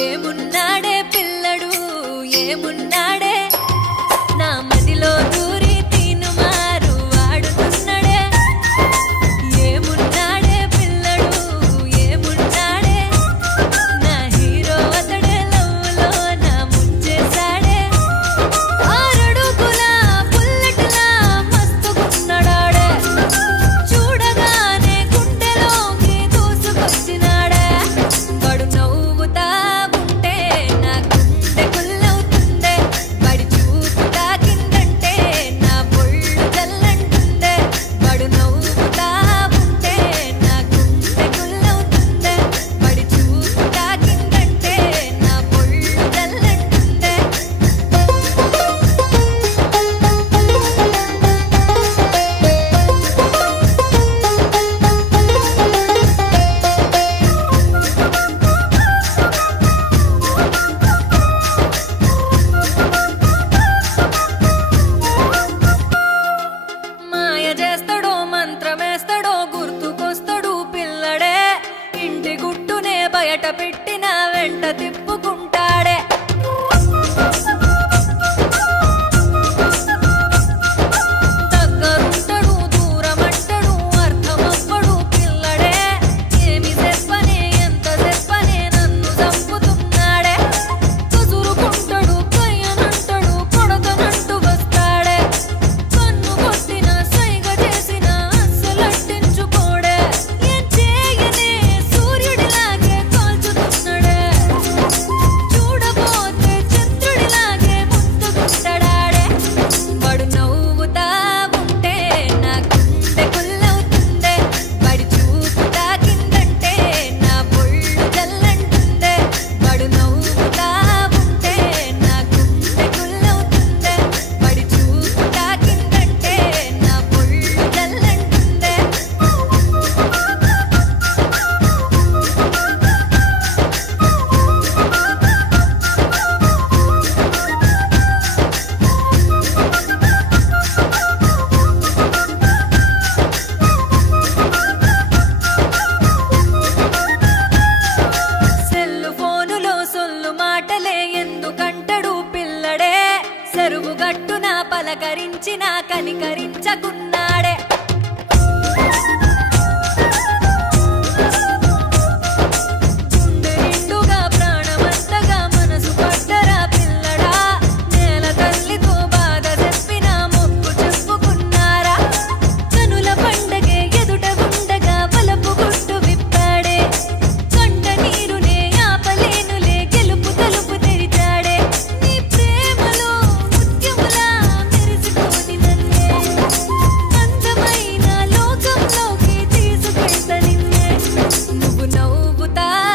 ఏమున్నాడే పిల్లడు ఏమున్నాడే? నా మదిలో గుట్టునే పెట్టిన వెంట తిప్పుకుంటా కరువు గట్టున పలకరించిన కనికరించకున్నాడే. disfrutar.